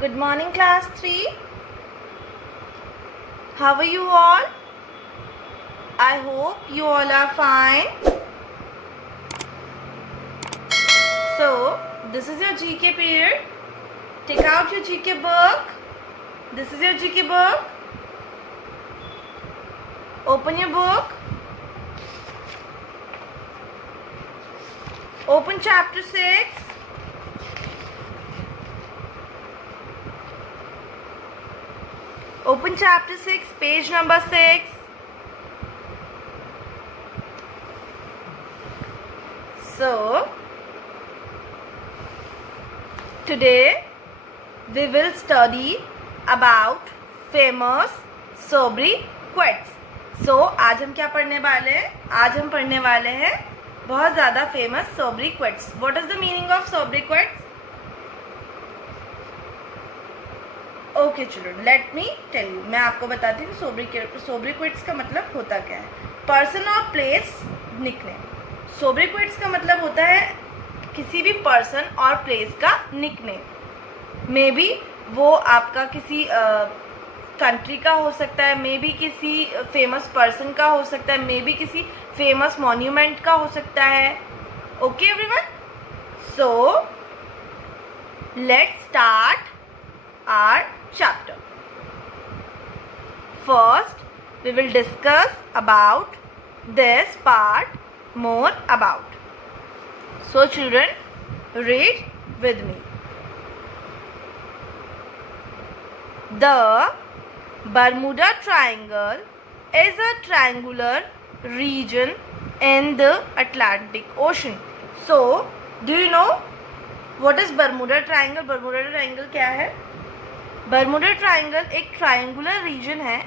Good morning, class 3. How are you all? I hope you all are fine. So, this is your GK period. Take out your GK book. This is your GK book. Open your book. Open chapter 6. Open chapter 6, page number 6. So, today we will study about famous sobriquets. So, आज हम क्या पढ़ने वाले हैं? आज हम पढ़ने वाले हैं बहुत ज़्यादा famous sobriquets. What is the meaning of sobriquets? Okay children, let me tell you. मैं आपको बताती हूँ सोब्रिक्विट्स का मतलब होता क्या है. पर्सन और प्लेस निकनेम. सोब्रिक्विट्स का मतलब होता है किसी भी पर्सन और प्लेस का निकनेम. मे बी वो आपका किसी कंट्री का हो सकता है, मे बी किसी फेमस पर्सन का हो सकता है, मे बी किसी फेमस मॉन्यूमेंट का हो सकता है. Okay everyone, so let's start our chapter. First, we will discuss about this part more about. So children, read with me. The Bermuda Triangle is a triangular region in the Atlantic Ocean. So, do you know what is Bermuda Triangle? Bermuda Triangle क्या है? Bermuda triangle एक triangular reason है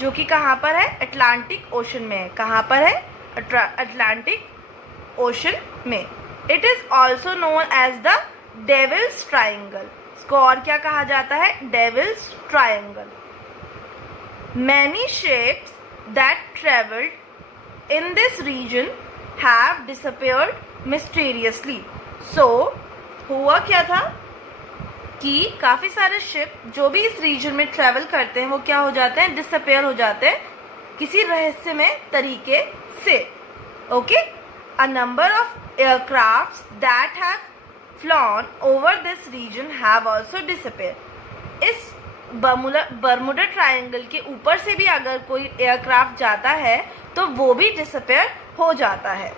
जो कि कहाँ पर है? Atlantic Ocean में है. कहाँ पर है? अटलांटिक ओशन में. It is also known as the devil's triangle. इसको और क्या कहा जाता है? Devil's triangle. Many ships that travelled in this region have disappeared mysteriously. So हुआ क्या था कि काफ़ी सारे शिप जो भी इस रीजन में ट्रैवल करते हैं वो क्या हो जाते हैं? डिसअपेयर हो जाते हैं किसी रहस्यमय तरीके से. Okay, a number of aircrafts that have flown over this region have also disappear. इस बर्मुडा ट्रायंगल के ऊपर से भी अगर कोई एयरक्राफ्ट जाता है तो वो भी डिसअपेयर हो जाता है.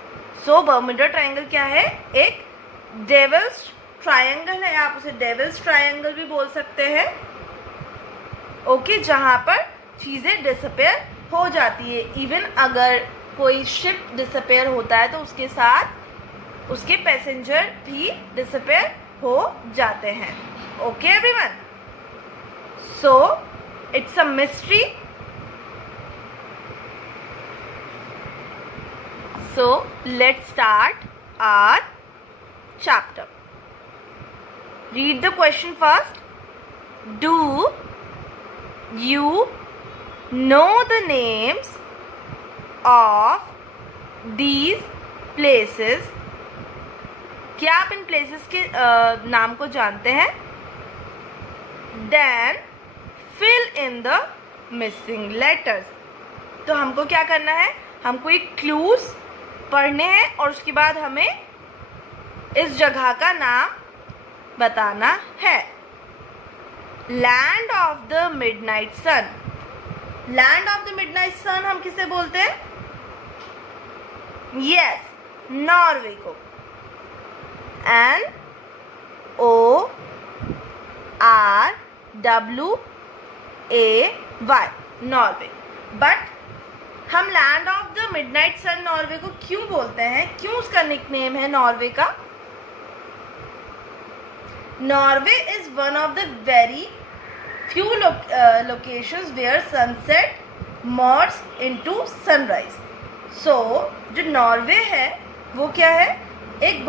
सो बर्मुडा ट्रायंगल क्या है? एक डेविल्स ट्रायंगल है. आप उसे डेविल्स ट्रायंगल भी बोल सकते हैं. ओके, जहां पर चीजें डिसअपेयर हो जाती है. इवन अगर कोई शिप डिसअपेयर होता है तो उसके साथ उसके पैसेंजर भी डिसअपेयर हो जाते हैं. Okay everyone, so it's a mystery. So let's start our chapter. Read the question first. Do you know the names of these places? क्या आप इन places के नाम को जानते हैं? Then fill in the missing letters. तो हमको क्या करना है? हमको एक clues पढ़ने हैं और उसके बाद हमें इस जगह का नाम बताना है. Land of the midnight sun. Land of the midnight sun हम किसे बोलते हैं? यस, नॉर्वे को. NORWAY, Norway. बट हम land of the midnight sun Norway को क्यों बोलते हैं? क्यों उसका निकनेम है नॉर्वे का? Norway is one of the very few locations where sunset merges into sunrise. So, जो नॉर्वे है वो क्या है? एक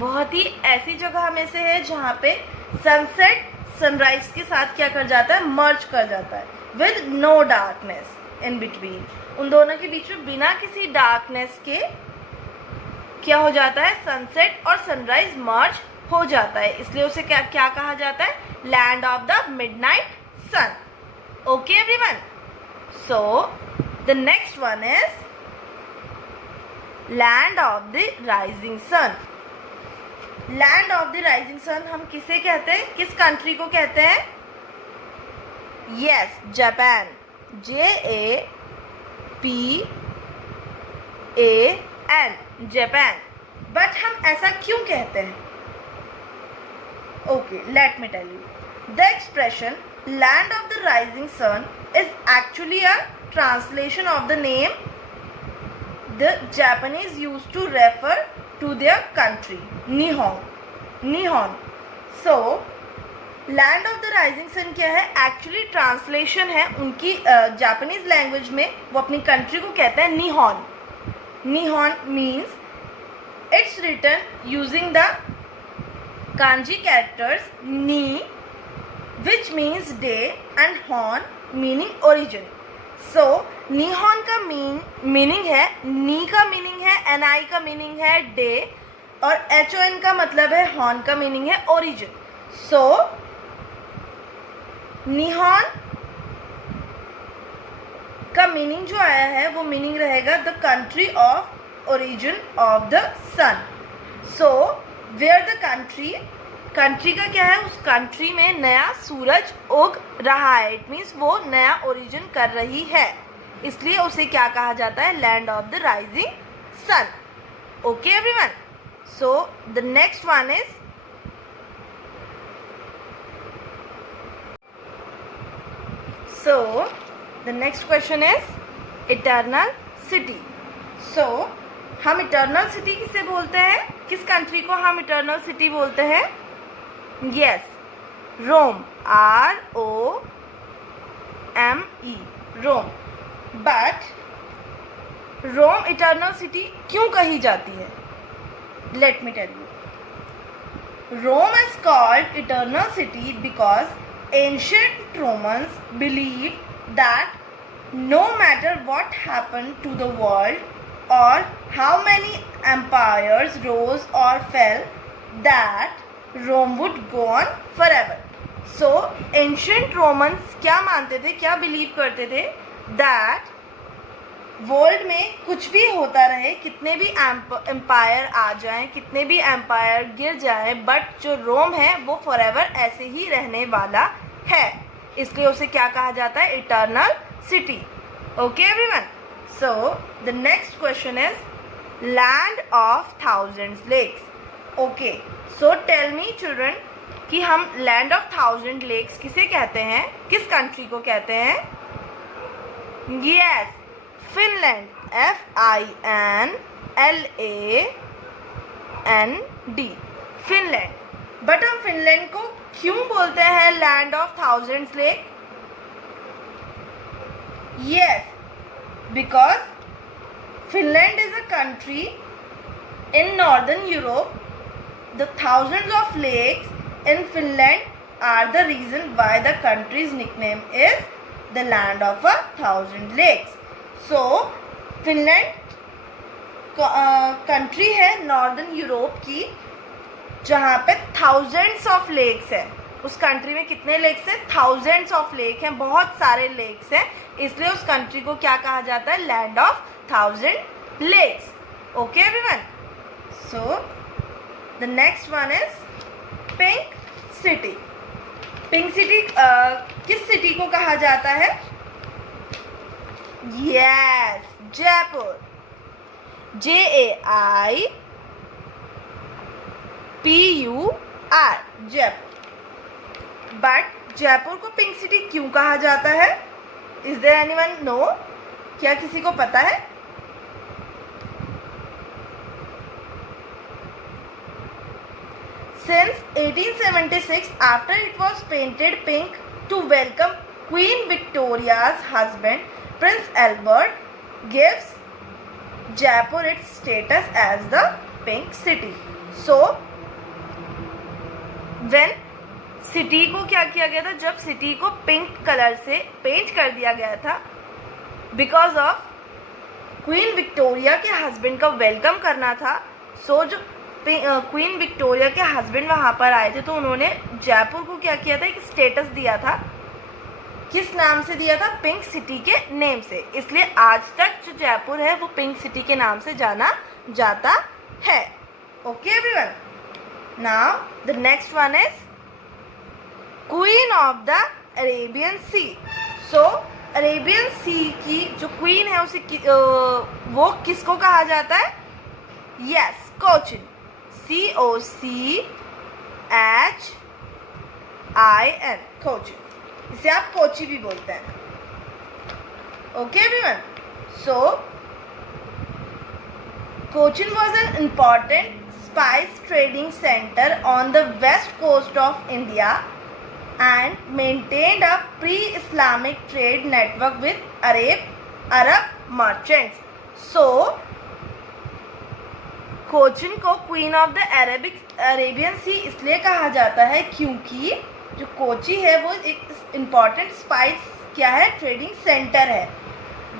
बहुत ही ऐसी जगह में से है जहाँ पे सनसेट सनराइज के साथ क्या कर जाता है? मर्ज कर जाता है with no darkness in between. उन दोनों के बीच में बिना किसी डार्कनेस के क्या हो जाता है? सनसेट और सनराइज मर्ज हो जाता है, इसलिए उसे क्या क्या कहा जाता है? Land of the midnight sun. Okay everyone, so the next one is land of the rising sun. Land of the rising sun हम किसे कहते हैं? किस कंट्री को कहते हैं? Yes, Japan. JAPAN, Japan. But हम ऐसा क्यों कहते हैं? Okay, let me tell you. The expression land of the rising sun is actually a translation of the name the Japanese used to refer to their country, Nihon. So land of the rising sun क्या है? Actually translation है उनकी Japanese language में. वो अपनी country को कहते हैं Nihon. Nihon means it's written using the kanji characters ni which means day and hon meaning origin. So Nihon का मीनिंग है, नी का मीनिंग है, NI का मीनिंग है डे, और HON का मतलब है हॉन का मीनिंग है ओरिजिन. सो निहॉन का मीनिंग जो आया है वो मीनिंग रहेगा the country of origin of the sun. So where the country का क्या है? उस कंट्री में नया सूरज उग रहा है. इट मीन्स वो नया ओरिजिन कर रही है, इसलिए उसे क्या कहा जाता है? Land of the rising sun. Okay everyone, so the next one is So, the next question is eternal city. So, हम eternal city किसे बोलते हैं? किस कंट्री को हम eternal city बोलते हैं? Yes, Rome, ROME, Rome. But Rome eternal city क्यों कही जाती है? Let me tell you. Rome is called eternal city because ancient Romans believed that no matter what happened to the world or how many empires rose or fell, that Rome would go on forever. So ancient Romans क्या मानते थे, क्या believe करते थे? that world में कुछ भी होता रहे, कितने भी एम्पायर आ जाएं, कितने भी एम्पायर गिर जाएं, बट जो रोम है वो फॉरएवर ऐसे ही रहने वाला है, इसलिए उसे क्या कहा जाता है? Eternal city. Okay everyone, so the next question is land of thousands lakes. Okay, so tell me children कि हम लैंड ऑफ थाउजेंड लेक्स किसे कहते हैं? किस कंट्री को कहते हैं? Yes, Finland. FINLAND, Finland. But हम फिनलैंड को क्यों बोलते हैं land of thousands lake? Yes, because Finland is a country in northern Europe. The thousands of lakes in Finland are the reason why the country's nickname is the land of a thousand lakes. So Finland country है northern Europe की जहाँ पे thousands of lakes है. उस country में कितने lakes हैं? Thousands of lake हैं, बहुत सारे लेक्स हैं, इसलिए उस कंट्री को क्या कहा जाता है? Land of thousand lakes. Okay everyone, so the next one is pink city. Pink city किस सिटी को कहा जाता है? Yes, Jaipur. JAIPUR, Jaipur. But Jaipur को पिंक सिटी क्यों कहा जाता है? Is there anyone know? क्या किसी को पता है? Since 1876, after it was painted pink to welcome Queen Victoria's husband, Prince Albert, gives Jaipur its status as the pink city. So, when city को क्या किया गया था? जब सिटी को पिंक कलर से पेंट कर दिया गया था, बिकॉज ऑफ क्वीन विक्टोरिया के हस्बैंड का वेलकम करना था. सो जो क्वीन विक्टोरिया के हस्बैंड वहाँ पर आए थे तो उन्होंने जयपुर को क्या किया था, एक स्टेटस दिया था। किस नाम से दिया था? पिंक सिटी के नेम से। इसलिए आज तक जो जयपुर है वो पिंक सिटी के नाम से जाना जाता है। Okay everyone, now the next one is queen of the Arabian Sea. So Arabian Sea की जो क्वीन है उसे वो किसको कहा जाता है? यस, कोचिन। COCHIN, कोचिन। इसे आप कोची भी बोलते हैं। Okay everyone, so Cochin was an important spice trading center on the west coast of India and maintained a pre-Islamic trade network with Arab merchants. So, Cochin को क्वीन ऑफ द अरेबियन सी इसलिए कहा जाता है क्योंकि जो कोची है वो एक इम्पॉर्टेंट स्पाइस क्या है, ट्रेडिंग सेंटर है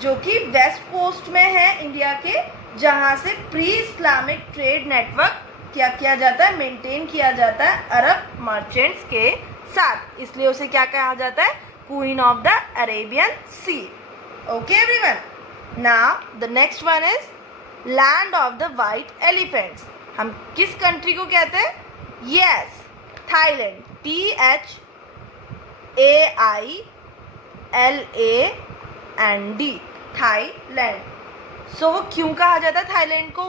जो कि वेस्ट कोस्ट में है इंडिया के, जहाँ से प्री इस्लामिक ट्रेड नेटवर्क क्या किया जाता है, मेंटेन किया जाता है अरब मर्चेंट्स के साथ। इसलिए उसे क्या कहा जाता है? Queen of the Arabian Sea. Okay everyone, now the next one is land of the white elephants. हम किस कंट्री को कहते हैं? Yes, Thailand. THAILAND, Thailand. So वो क्यों कहा जाता है थाईलैंड को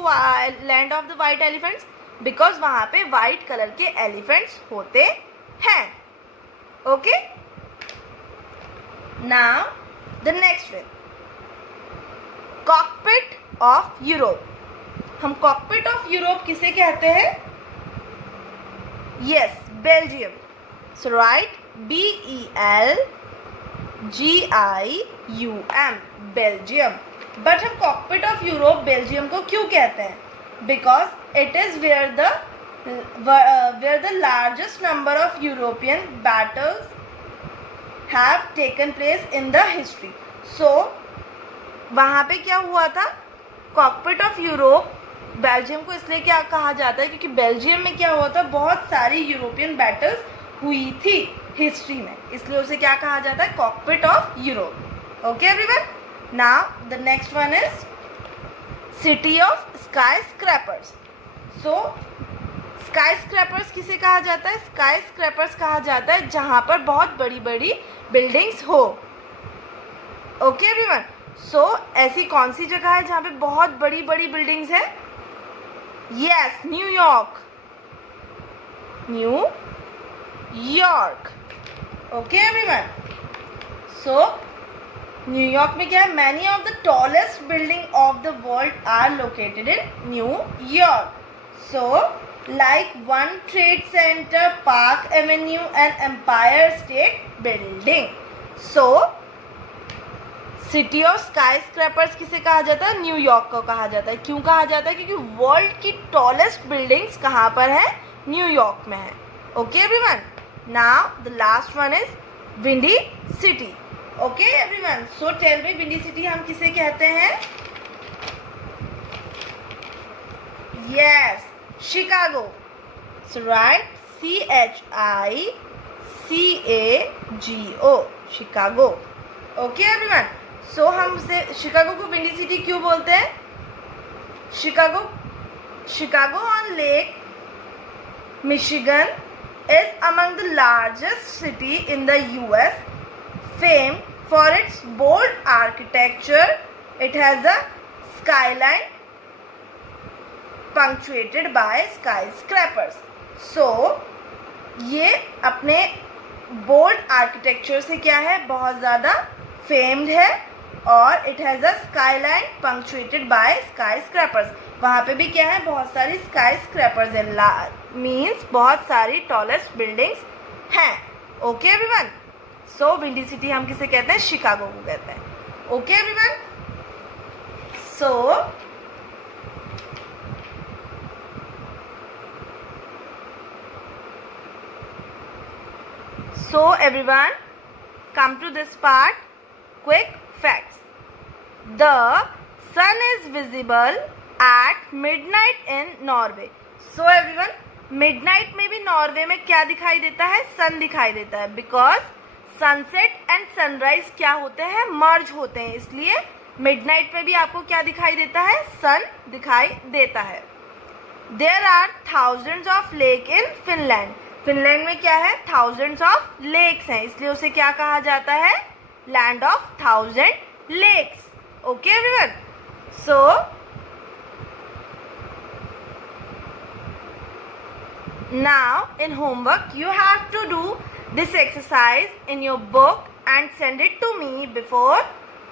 land of the white elephants? Because वहाँ पे वाइट कलर के एलिफेंट्स होते हैं। Okay, now the next one, cockpit of Europe. हम कॉकपिट ऑफ यूरोप किसे कहते हैं? Yes, Belgium. So right, BELGIUM, Belgium. But हम कॉकपिट ऑफ यूरोप बेल्जियम को क्यों कहते हैं? Because it is where the largest number of European battles have taken place in the history. So वहाँ पे क्या हुआ था? कॉकपिट ऑफ यूरोप बेल्जियम को इसलिए क्या कहा जाता है क्योंकि बेल्जियम में क्या हुआ था, बहुत सारी यूरोपियन बैटल्स हुई थी हिस्ट्री में, इसलिए उसे क्या कहा जाता है? Cockpit of Europe. Okay everyone, now the next one is city of sky scrapers. So sky scrapers किसे कहा जाता है? स्काई स्क्रैपर्स कहा जाता है जहाँ पर बहुत बड़ी बड़ी बिल्डिंग्स हो। ओके एवरीवन, सो ऐसी कौन सी जगह है जहाँ पे बहुत बड़ी बड़ी बिल्डिंग्स हैं? Yes, New York. Okay everyone, so New York में क्या है? Many of the tallest building of the world are located in New York. So like One Trade Center, Park Avenue and Empire State Building. So city of skyscrapers किसे कहा जाता है? New York को कहा जाता है। क्यों कहा जाता है? क्योंकि वर्ल्ड की टॉलेस्ट बिल्डिंग्स कहाँ पर है? न्यूयॉर्क में है। Okay everyone, now the last one is windy city. Okay everyone, so tell me, windy city हम किसे कहते हैं? Yes, Chicago. So right, CHICAGO, Chicago. Okay everyone, so हम शिकागो को विंडी सिटी क्यों बोलते हैं? Chicago on Lake Michigan is among the largest city in the US, famed for its bold architecture. It has a skyline punctuated by skyscrapers. So ये अपने bold architecture से क्या है? बहुत ज़्यादा फेम्ड है। और it has a skyline punctuated by skyscrapers. वहाँ पे भी क्या है? बहुत सारी स्काई स्क्रैपर्स है, मीन्स बहुत सारी टॉलेस्ट बिल्डिंग्स हैं। ओके एवरीवन, सो विंडी सिटी हम किसे कहते हैं? शिकागो को कहते हैं। Okay everyone, so everyone, come to this part. Quick facts. The sun is visible at midnight in Norway. So everyone, midnight में भी नॉर्वे में क्या दिखाई देता है? सन दिखाई देता है, बिकॉज सनसेट एंड सनराइज क्या होते हैं? मर्ज होते हैं, इसलिए मिडनाइट में भी आपको क्या दिखाई देता है? सन दिखाई देता है। There are thousands of lake in Finland. Finland में क्या है? थाउजेंड्स ऑफ लेक्स हैं, इसलिए उसे क्या कहा जाता है? Land of thousand lakes. Okay everyone, so now in homework you have to do this exercise in your book and send it to me before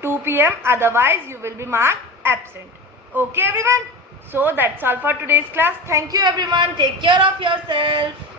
2 p.m. otherwise you will be marked absent. Okay everyone, so that's all for today's class. Thank you everyone, take care of yourself.